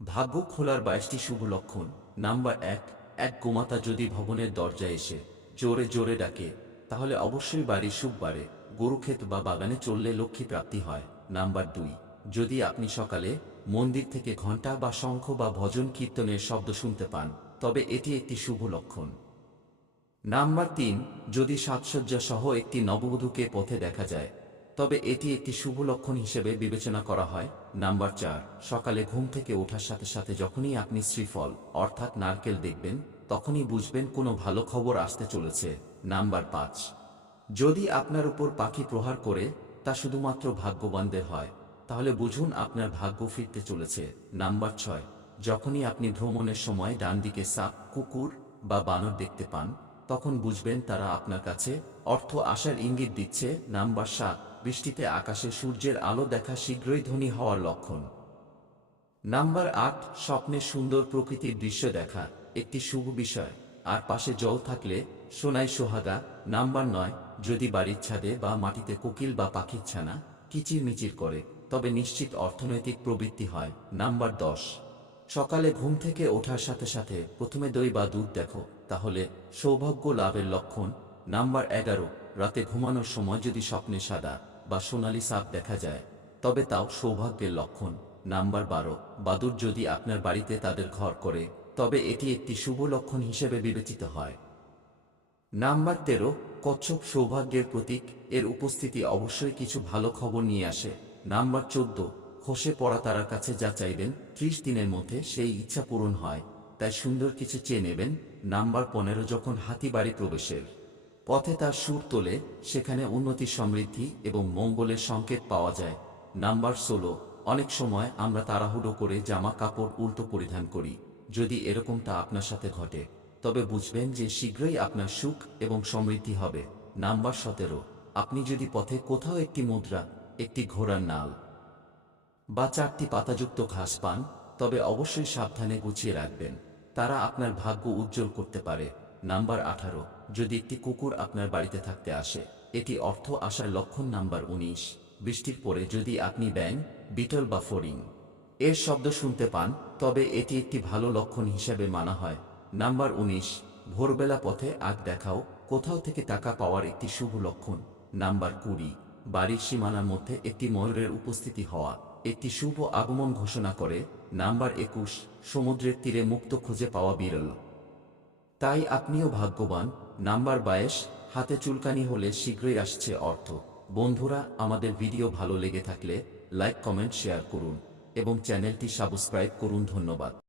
ভাগ্য খোলার 22টি শুভ লক্ষণ। নাম্বার 1, এক গোমাতা যদি ভবনের দরজায় এসে জোরে জোরে ডাকে, তাহলে অবশ্যই বাড়ির সুখ বাড়ে। গরুক্ষেত বা বাগানে চললে লক্ষ্মী প্রাপ্তি হয়। নাম্বার 2, যদি আপনি সকালে মন্দির থেকে ঘণ্টা বা শঙ্খ বা ভজন কীর্তনের শব্দ শুনতে পান, তবে এটি একটি শুভ লক্ষণ। নাম্বার 3, যদি সাজসজ্জা সহ একটি নববধূকে পথে দেখা যায়, তবে এটি একটি শুভ লক্ষণ হিসেবে বিবেচনা করা হয়। নাম্বার 4, সকালে ঘুম থেকে ওঠার সাথে সাথে যখনই আপনি শ্রীফল অর্থাৎ নারকেল দেখবেন, তখনই বুঝবেন কোনো ভালো খবর আসতে চলেছে। নাম্বার 5, যদি আপনার উপর পাখি প্রহার করে, তা শুধুমাত্র ভাগ্যবানদের হয়, তাহলে বুঝুন আপনার ভাগ্য ফিরতে চলেছে। নাম্বার 6, যখনই আপনি ভ্রমণের সময় ডান দিকে সাপ, কুকুর বা বানর দেখতে পান, তখন বুঝবেন তারা আপনার কাছে অর্থ আসার ইঙ্গিত দিচ্ছে। নাম্বার 7, বৃষ্টিতে আকাশে সূর্যের আলো দেখা শীঘ্রই ধনী হওয়ার লক্ষণ। নাম্বার 8, স্বপ্নে সুন্দর প্রকৃতির দৃশ্য দেখা একটি শুভ বিষয়, আর পাশে জল থাকলে সোনায় সোহাগা। নাম্বার 9, যদি বাড়ির ছাদে বা মাটিতে কোকিল বা পাখির ছানা কিচিরমিচির করে, তবে নিশ্চিত অর্থনৈতিক প্রবৃদ্ধি হয়। নাম্বার 10, সকালে ঘুম থেকে ওঠার সাথে সাথে প্রথমে দই বা দুধ দেখো, তাহলে সৌভাগ্য লাভের লক্ষণ। নাম্বার 11, রাতে ঘুমানোর সময় যদি স্বপ্নে সাদা বা সোনালী সাপ দেখা যায়, তবে তাও সৌভাগ্যের লক্ষণ। নাম্বার 12, বাদুড় যদি আপনার বাড়িতে তাদের ঘর করে, তবে এটি একটি শুভ লক্ষণ হিসেবে বিবেচিত হয়। নাম্বার 13, কচ্ছপ সৌভাগ্যের প্রতীক, এর উপস্থিতি অবশ্যই কিছু ভালো খবর নিয়ে আসে। নাম্বার 14, খসে পড়া তারার কাছে যা চাইবেন 30 দিনের মধ্যে সেই ইচ্ছা পূরণ হয়, তাই সুন্দর কিছু চেয়ে নেবেন। নাম্বার 15, যখন হাতি বাড়ি প্রবেশের পথে তার সুর তোলে, সেখানে উন্নতি, সমৃদ্ধি এবং মঙ্গলের সংকেত পাওয়া যায়। নাম্বার 16, অনেক সময় আমরা তাড়াহুড়ো করে জামা কাপড় উল্টো পরিধান করি, যদি এরকমটা আপনার সাথে ঘটে, তবে বুঝবেন যে শীঘ্রই আপনার সুখ এবং সমৃদ্ধি হবে। নাম্বার 17, আপনি যদি পথে কোথাও একটি মুদ্রা, একটি ঘোড়ার নাল বা 4টি পাতাযুক্ত ঘাস পান, তবে অবশ্যই সাবধানে গুছিয়ে রাখবেন, তারা আপনার ভাগ্য উজ্জ্বল করতে পারে। নাম্বার 18, যদি একটি কুকুর আপনার বাড়িতে থাকতে আসে, এটি অর্থ আসার লক্ষণ। নাম্বার 19, বৃষ্টির পরে যদি আপনি ব্যাঙ, বিটল বা ফড়িং এর শব্দ শুনতে পান, তবে এটি একটি ভালো লক্ষণ হিসেবে মানা হয়। নাম্বার 19, ভোরবেলা পথে আগ দেখাও, কোথাও থেকে টাকা পাওয়ার একটি শুভ লক্ষণ। নাম্বার 20, বাড়ির সীমানার মধ্যে একটি ময়ূরের উপস্থিতি হওয়া একটি শুভ আগমন ঘোষণা করে। নাম্বার 21, সমুদ্রের তীরে মুক্ত খুঁজে পাওয়া বিরল, তাই আপনিও ভাগ্যবান। নাম্বার 22, হাতে চুলকানি হলে শীঘ্রই আসছে অর্থ। বন্ধুরা, আমাদের ভিডিও ভালো লেগে থাকলে লাইক, কমেন্ট, শেয়ার করুন এবং চ্যানেলটি সাবস্ক্রাইব করুন। ধন্যবাদ।